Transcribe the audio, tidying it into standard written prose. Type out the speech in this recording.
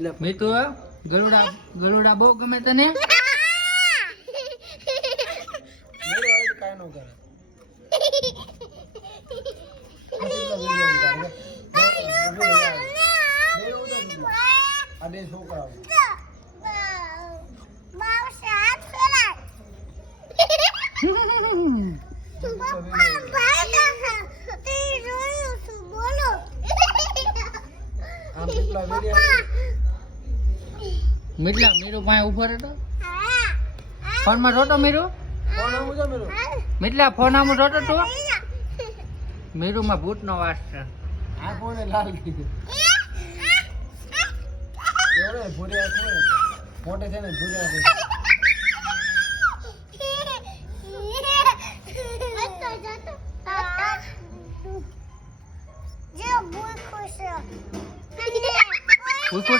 મેં તો ગરુડા બહુ ગમે તને કાઈ નો કરે આડે છોકરા મીઠલા મીરું પાસે ઉભો રહેતો ફોન માં રોતો મીરું મીઠલા ફોન આમ રોતો તું મીરું માં ભૂત નો વાસ છે આ કોને લાલ કીધું એવડે ભૂરિયા છે મોટે છે ને ભૂરિયા છે જે ભૂલ ખુશ ભૂત